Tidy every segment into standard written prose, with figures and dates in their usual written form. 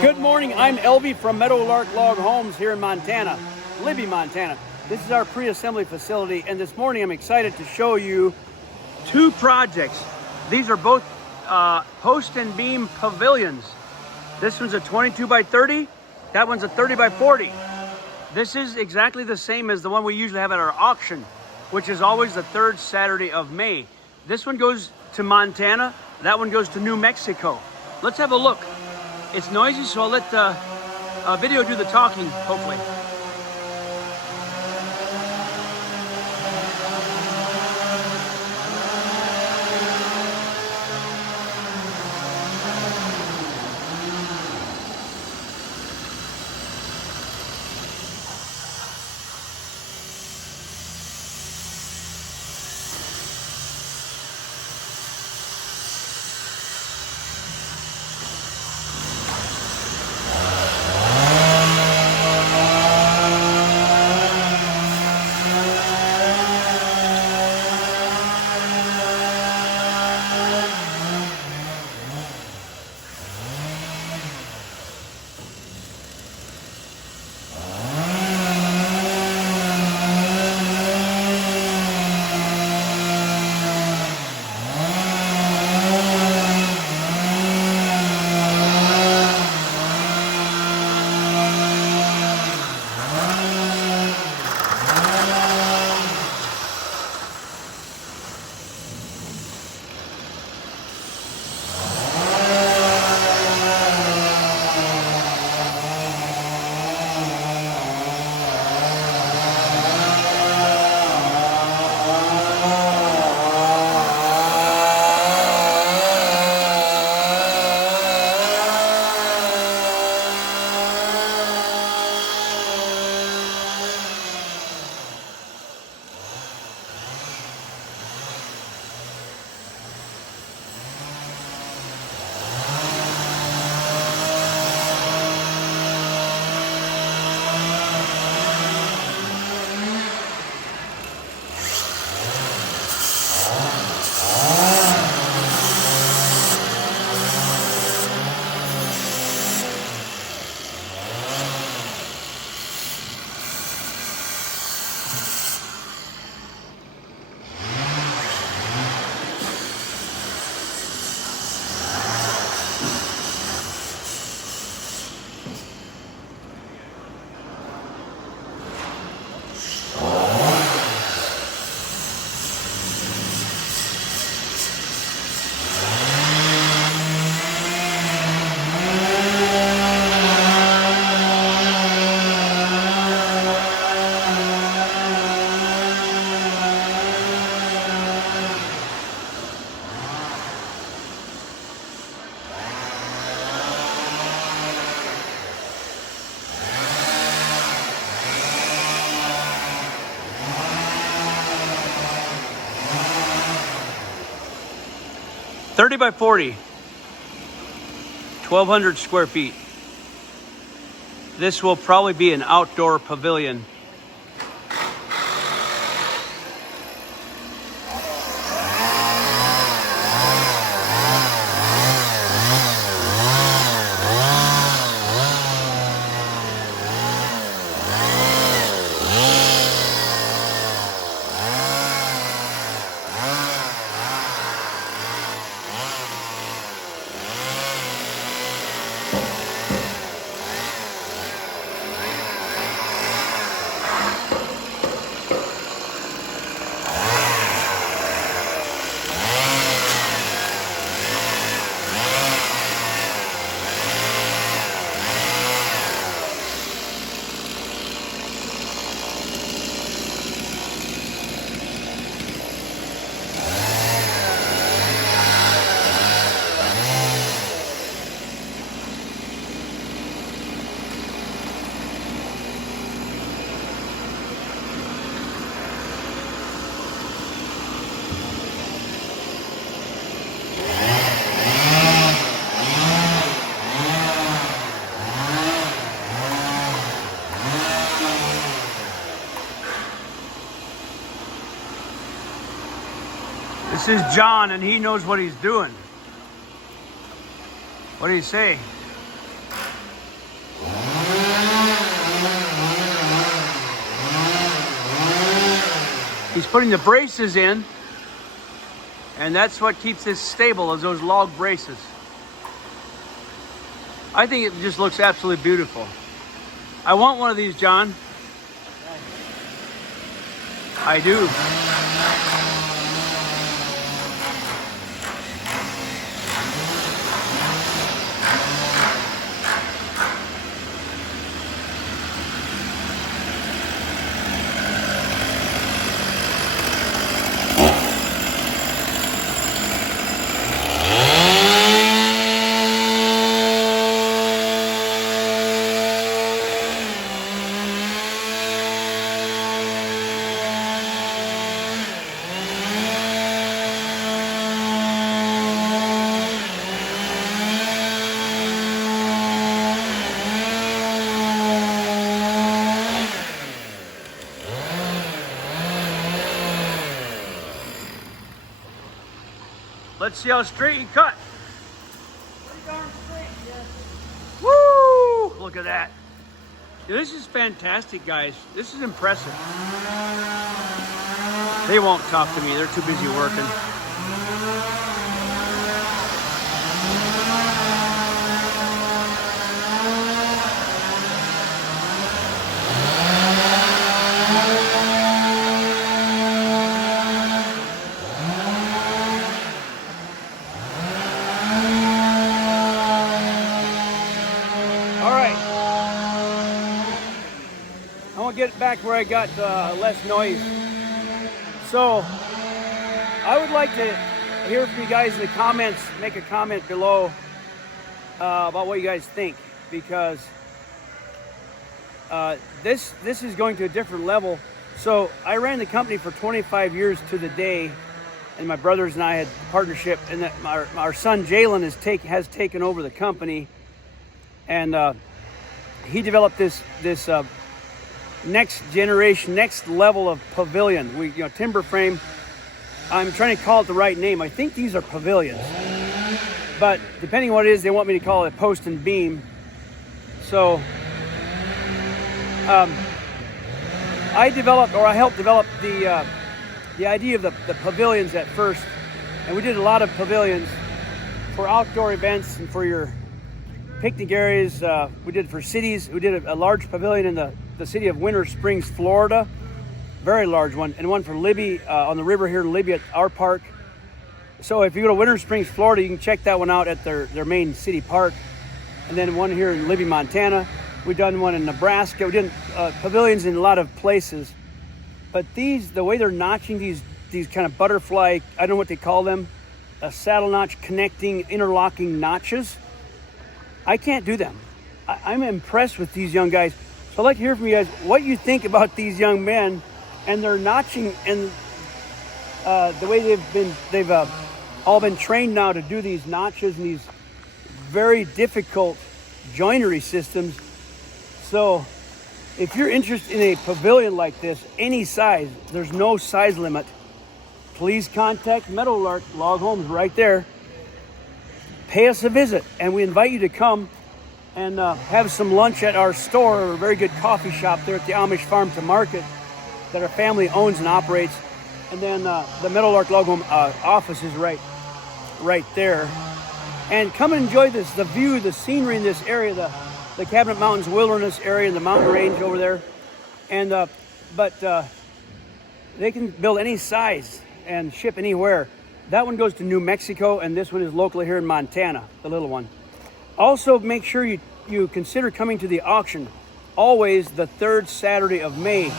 Good morning, I'm Elby from Meadowlark Log Homes here in Montana, Libby, Montana. This is our pre-assembly facility, and this morning I'm excited to show you two projects. These are both post and beam pavilions. This one's a 22 by 30, that one's a 30 by 40. This is exactly the same as the one we usually have at our auction, which is always the third Saturday of May. This one goes to Montana, that one goes to New Mexico. Let's have a look. It's noisy, so I'll let the video do the talking, hopefully. $30 by 40, 1,200 square feet. This will probably be an outdoor pavilion. This is John, and he knows what he's doing. What do you say? He's putting the braces in, and that's what keeps this stable, is those log braces. I think it just looks absolutely beautiful. I want one of these, John. I do. Let's see how straight you cut. Pretty darn straight, yes. Woo! Look at that. Yeah, this is fantastic, guys. This is impressive. They won't talk to me. They're too busy working. Get back where I got less noise. So I would like to hear from you guys in the comments. Make a comment below about what you guys think, because this is going to a different level. So I ran the company for 25 years to the day, and my brothers and I had partnership, and that our son Jalen has taken over the company, and he developed this next generation, next level of pavilion. Timber frame. I'm trying to call it the right name. I think these are pavilions, but depending on what it is, they want me to call it post and beam. So I helped develop the idea of the pavilions at first, and we did a lot of pavilions for outdoor events and for your picnic areas. We did it for cities. We did a large pavilion in the city of Winter Springs, Florida, very large one, and one for Libby on the river here in Libby at our park. So if you go to Winter Springs, Florida, you can check that one out at their main city park. And then one here in Libby, Montana. We've done one in Nebraska. We did pavilions in a lot of places. But the way they're notching these kind of butterfly, I don't know what they call them, a saddle notch connecting, interlocking notches, I can't do them. I'm impressed with these young guys. So I'd like to hear from you guys what you think about these young men and their notching and the way they've all been trained now to do these notches and these very difficult joinery systems. So if you're interested in a pavilion like this, any size, there's no size limit, please contact Meadowlark Log Homes right there. Pay us a visit, and we invite you to come and have some lunch at our store, or a very good coffee shop there at the Amish Farm to Market that our family owns and operates. And then the Meadowlark Log Home office is right there. And come and enjoy this, the view, the scenery in this area, the Cabinet Mountains Wilderness area and the mountain range over there. And but they can build any size and ship anywhere. That one goes to New Mexico, and this one is locally here in Montana, the little one. Also, make sure you consider coming to the auction, always the third Saturday of May.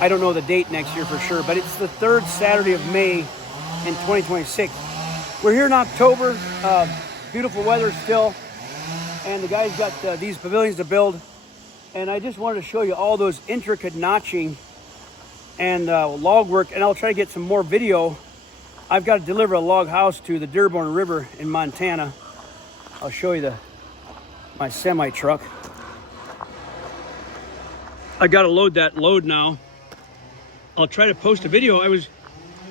I don't know the date next year for sure, but it's the third Saturday of May in 2026. We're here in October, beautiful weather still, and the guys got these pavilions to build, and I just wanted to show you all those intricate notching and log work, and I'll try to get some more video. I've got to deliver a log house to the Dearborn River in Montana. I'll show you my semi truck. I got to load that load now. I'll try to post a video. I was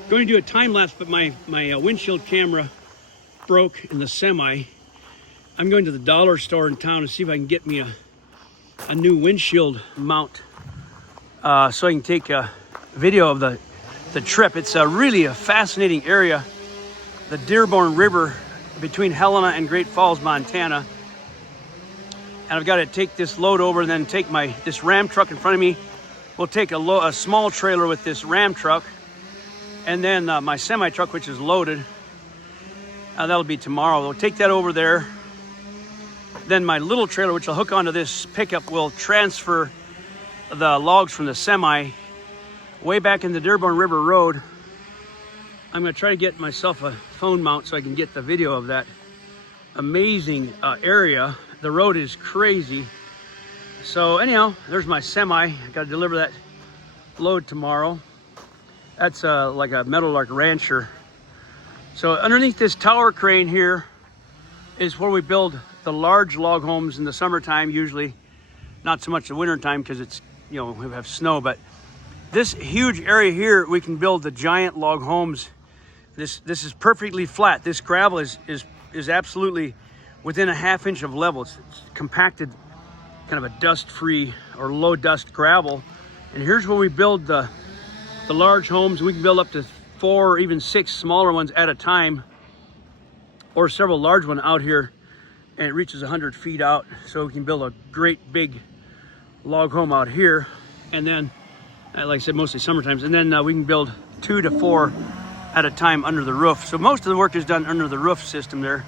going to do a time lapse, but my windshield camera broke in the semi. I'm going to the dollar store in town to see if I can get me a new windshield mount so I can take a video of the the trip. It's really a fascinating area, the Dearborn River between Helena and Great Falls, Montana. And I've got to take this load over and then take this Ram truck in front of me. We'll take a small trailer with this Ram truck, and then my semi truck, which is loaded. That'll be tomorrow. We'll take that over there. Then my little trailer, which will hook onto this pickup, will transfer the logs from the semi way back in the Dearborn River Road. I'm going to try to get myself a phone mount so I can get the video of that amazing area. The road is crazy. So anyhow, there's my semi. I got to deliver that load tomorrow. That's like a Meadowlark Rancher. So underneath this tower crane here is where we build the large log homes in the summertime, usually. Not so much the winter time because it's, you know, we have snow, but this huge area here, we can build the giant log homes. This is perfectly flat. This gravel is absolutely within a ½ inch of level. It's compacted, kind of a dust-free or low dust gravel. And here's where we build the large homes. We can build up to 4 or even 6 smaller ones at a time, or several large ones out here, and it reaches 100 feet out. So we can build a great big log home out here. And then, like I said, mostly summertimes. And then we can build 2 to 4 at a time under the roof. So most of the work is done under the roof system there.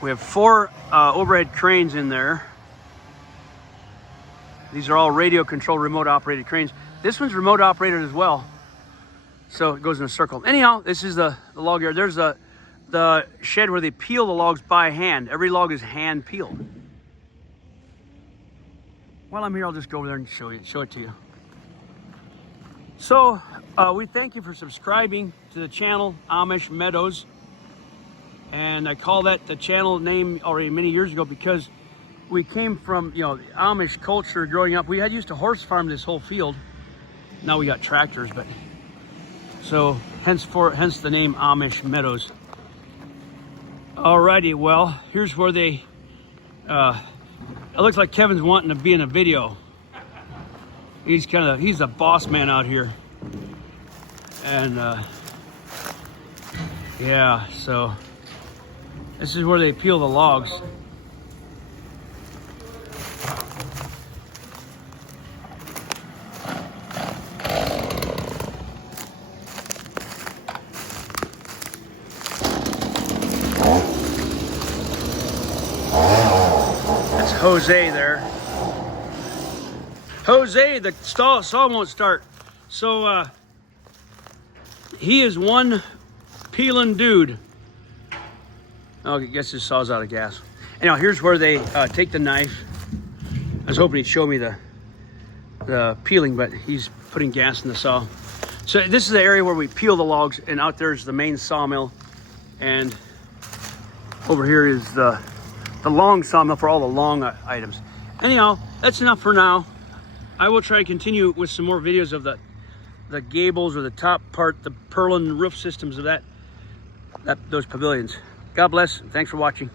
We have 4 overhead cranes in there. These are all radio controlled, remote operated cranes. This one's remote operated as well. So it goes in a circle. Anyhow, this is the log yard. There's the shed where they peel the logs by hand. Every log is hand peeled. While I'm here, I'll just go over there and show it to you. So we thank you for subscribing to the channel, Amish Meadows. And I call that the channel name already many years ago because we came from, you know, the Amish culture growing up. We used to horse farm this whole field. Now we got tractors, but so hence the name Amish Meadows. Alrighty, well, here's where they it looks like Kevin's wanting to be in a video. He's a boss man out here. And yeah, so this is where they peel the logs. That's Jose there. Jose, the saw won't start. So he is one peeling dude. Oh, I guess his saw's out of gas. Anyhow, here's where they take the knife. I was hoping he'd show me the peeling, but he's putting gas in the saw. So this is the area where we peel the logs, and out there is the main sawmill. And over here is the long sawmill for all the long items. Anyhow, that's enough for now. I will try to continue with some more videos of the gables or the top part, the purlin roof systems of those pavilions. God bless. Thanks for watching.